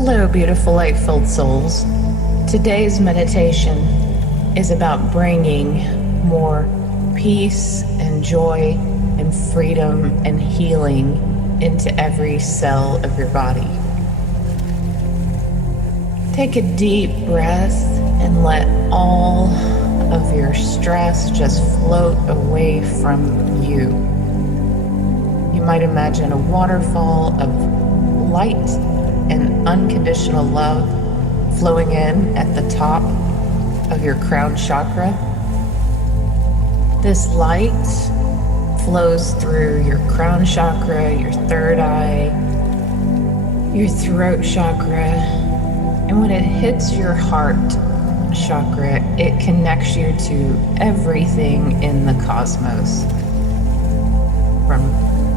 Hello, beautiful light-filled souls. Today's meditation is about bringing more peace and joy and freedom and healing into every cell of your body. Take a deep breath and let all of your stress just float away from you. You might imagine a waterfall of light and unconditional love flowing in at the top of your crown chakra. This light flows through your crown chakra, your third eye, your throat chakra, and when it hits your heart chakra, it connects you to everything in the cosmos. From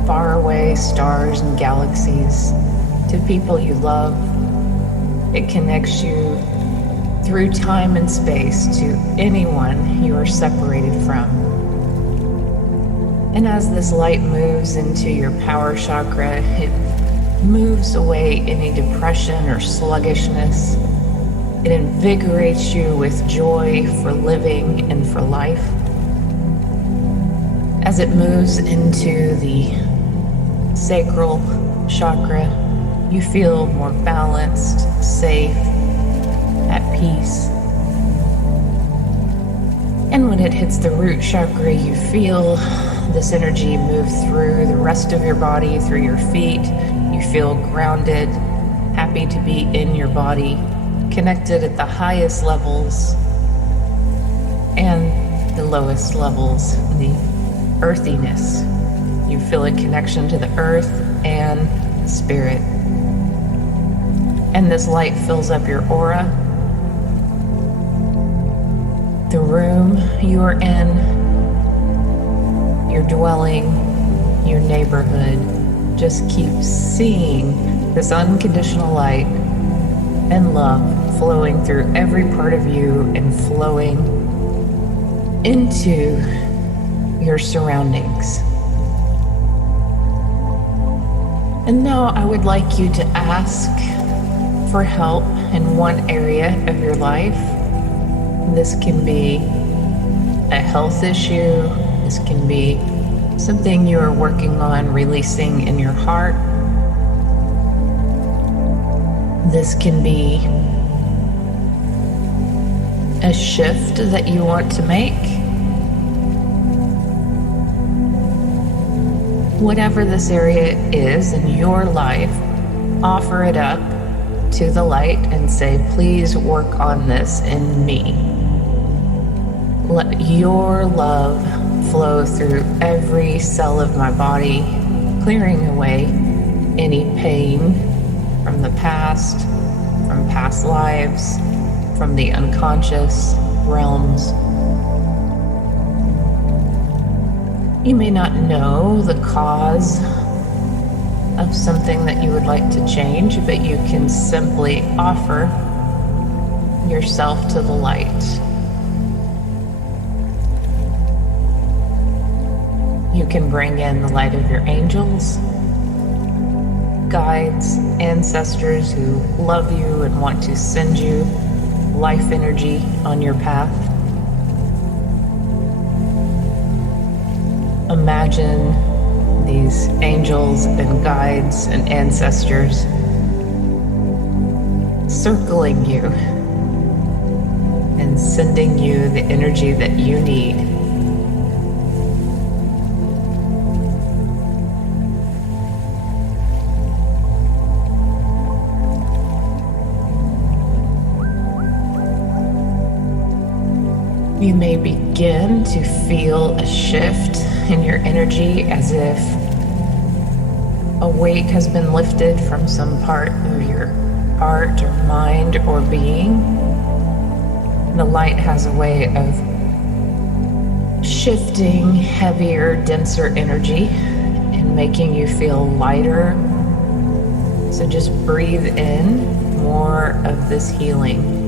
faraway stars and galaxies to people you love, it connects you through time and space to anyone you are separated from. And as this light moves into your power chakra, it moves away any depression or sluggishness. It invigorates you with joy for living and for life. As it moves into the sacral chakra, you feel more balanced, safe, at peace. And when it hits the root chakra, you feel this energy move through the rest of your body, through your feet. You feel grounded, happy to be in your body, connected at the highest levels and the lowest levels, the earthiness. You feel a connection to the earth and spirit. And this light fills up your aura, the room you are in, your dwelling, your neighborhood. Just keep seeing this unconditional light and love flowing through every part of you and flowing into your surroundings. And now I would like you to ask for help in one area of your life. This can be a health issue. This can be something you are working on releasing in your heart. This can be a shift that you want to make. Whatever this area is in your life, offer it up to the light and say, please work on this in me. Let your love flow through every cell of my body, clearing away any pain from the past, from past lives, from the unconscious realms. You may not know the cause of something that you would like to change, but you can simply offer yourself to the light. You can bring in the light of your angels, guides, ancestors who love you and want to send you life energy on your path. Imagine these angels and guides and ancestors circling you and sending you the energy that you need. You may begin to feel a shift in your energy as if a weight has been lifted from some part of your heart or mind or being. The light has a way of shifting heavier, denser energy and making you feel lighter. So just breathe in more of this healing.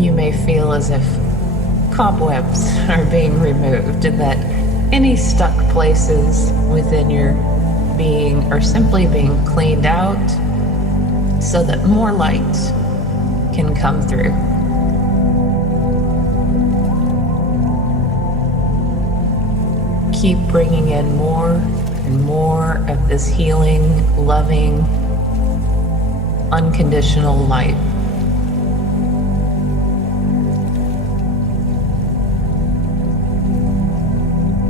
you may feel as if cobwebs are being removed, and that any stuck places within your being are simply being cleaned out so that more light can come through. Keep bringing in more and more of this healing, loving, unconditional light.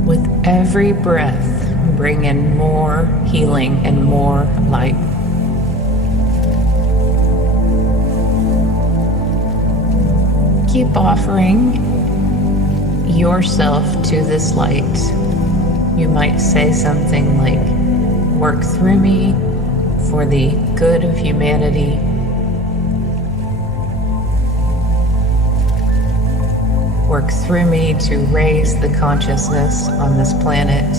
With every breath, bring in more healing and more light. Keep offering yourself to this light. You might say something like, "Work through me for the good of humanity." Work through me to raise the consciousness on this planet.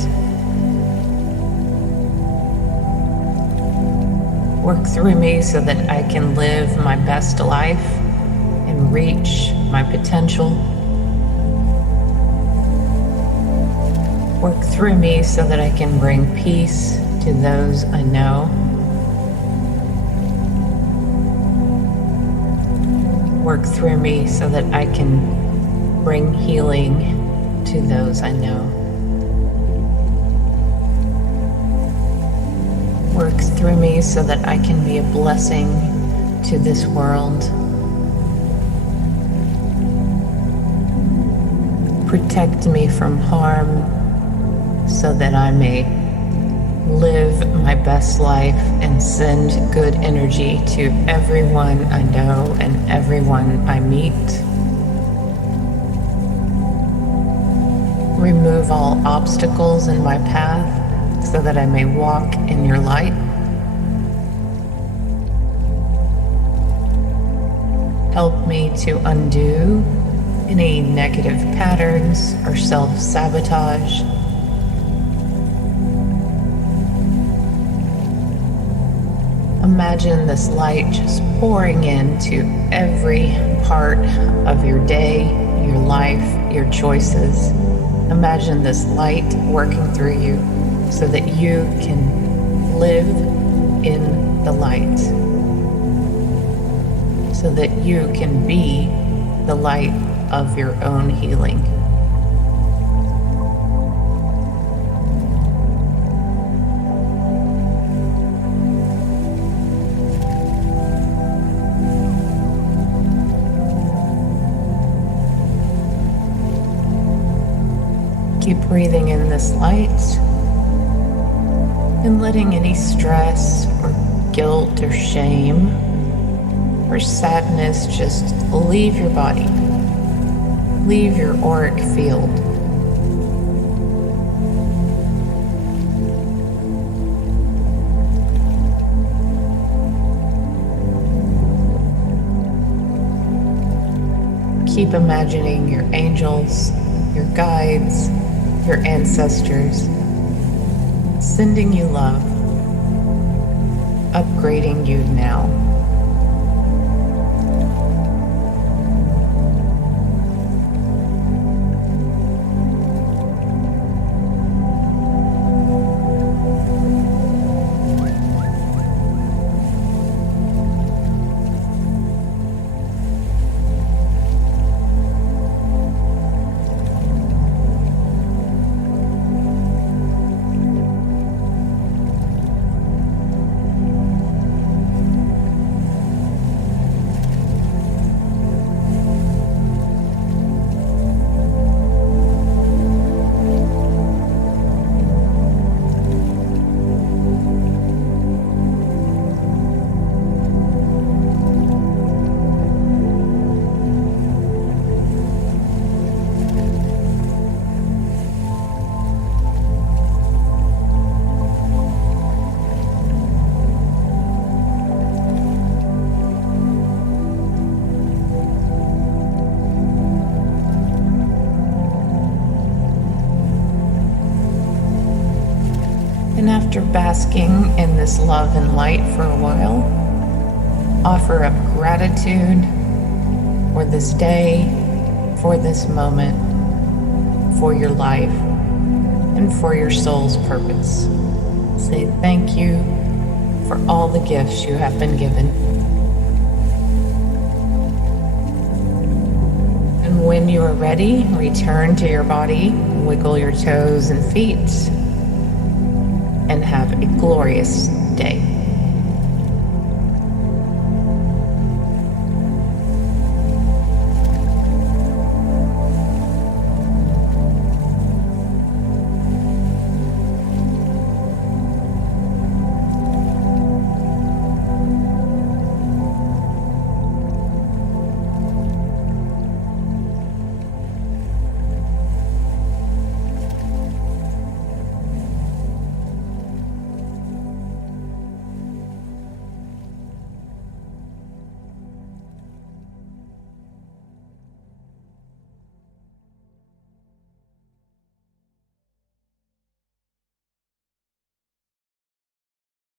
Work through me so that I can live my best life and reach my potential. Work through me so that I can bring peace to those I know. Work through me so that I can bring healing to those I know. Work through me so that I can be a blessing to this world. Protect me from harm so that I may live my best life and send good energy to everyone I know and everyone I meet. Remove all obstacles in my path so that I may walk in your light. Help me to undo any negative patterns or self-sabotage. Imagine this light just pouring into every part of your day, your life, your choices. Imagine this light working through you so that you can live in the light, so that you can be the light of your own healing. Keep breathing in this light and letting any stress or guilt or shame or sadness just leave your body, leave your auric field. Keep imagining your angels, your guides, your ancestors, sending you love, upgrading you now. And after basking in this love and light for a while, offer up gratitude for this day, for this moment, for your life, and for your soul's purpose. Say thank you for all the gifts you have been given. And when you are ready, return to your body, wiggle your toes and feet, and have a glorious